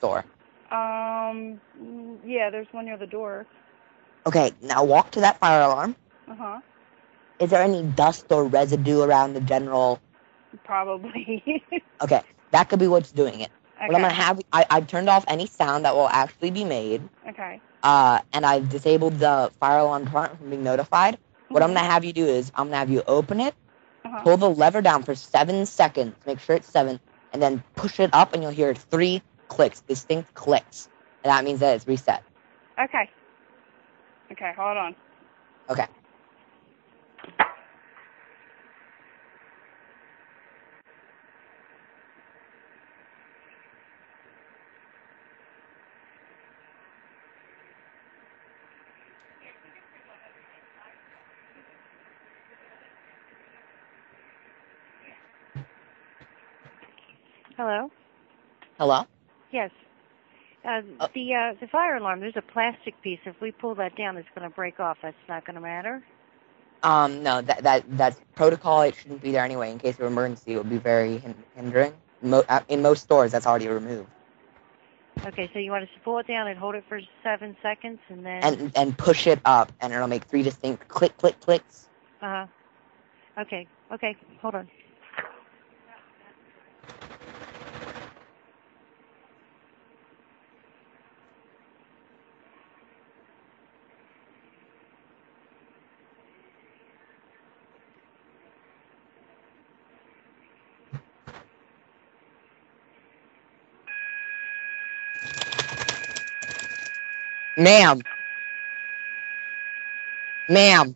store? Yeah, there's one near the door. Okay, now walk to that fire alarm. Uh-huh. Is there any dust or residue around the general? Probably. Okay, that could be what's doing it. Okay. What I'm gonna have, I've turned off any sound that will actually be made. Okay. And I've disabled the fire alarm department from being notified. What I'm gonna have you do is I'm gonna have you open it, pull the lever down for 7 seconds, make sure it's 7, and then push it up, and you'll hear 3 clicks, distinct clicks, and that means that it's reset. Okay. Okay, hold on. Okay. Hello? Hello? Yes. The fire alarm, there's a plastic piece. If we pull that down, it's going to break off. That's not going to matter? No, that's protocol. It shouldn't be there anyway. In case of emergency, it would be very hindering. In most stores, that's already removed. Okay, so you want us to pull it down and hold it for 7 seconds, and then... And push it up, and it'll make 3 distinct click, click, clicks. Uh-huh. Okay, hold on. Ma'am. Ma'am.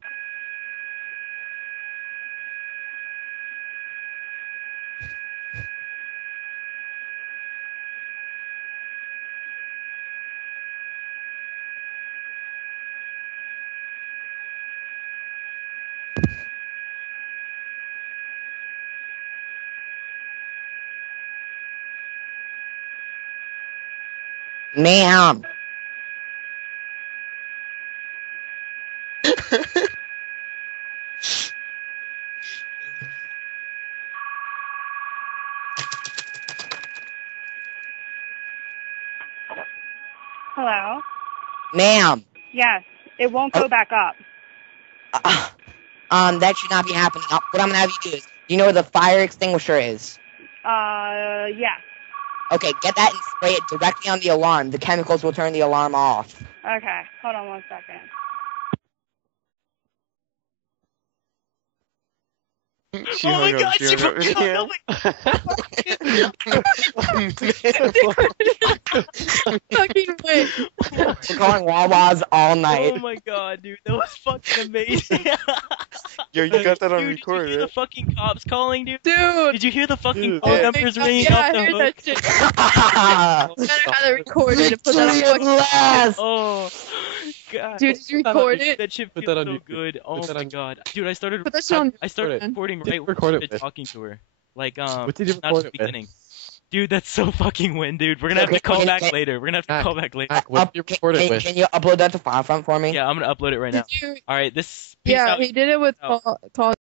Ma'am. Hello? Ma'am. Yes, it won't go back up. That should not be happening. What I'm gonna have you do is, do you know where the fire extinguisher is? Yeah. Okay, get that and spray it directly on the alarm. The chemicals will turn the alarm off. Okay, hold on 1 second. Oh my god, she fucking hung Fucking wait. We're calling Wawa's all night. Oh my god, dude, that was fucking amazing. Yo, you got that on Dude, record, did you hear the fucking cops calling, dude? Dude! Did you hear the fucking Dude, phone yeah. numbers ringing Yeah, off I the heard hook? that shit. I don't know how to record it and put that on Victory at fucking... last! Oh, god. Dude, did you record it? That shit Put feels that on so YouTube. good. Oh Put that my on- god. Dude, I started Put that shit on... recording Did you right record when it she was with? talking to her. Like, What did you not at record the it with? beginning. Dude, that's so fucking win, dude. We're gonna have to call back later. We're gonna have to call back later. What did you record it with? Can you upload that to FileFront for me? Yeah, I'm gonna upload it right now. Did you... Alright, this... Yeah, he did it with Call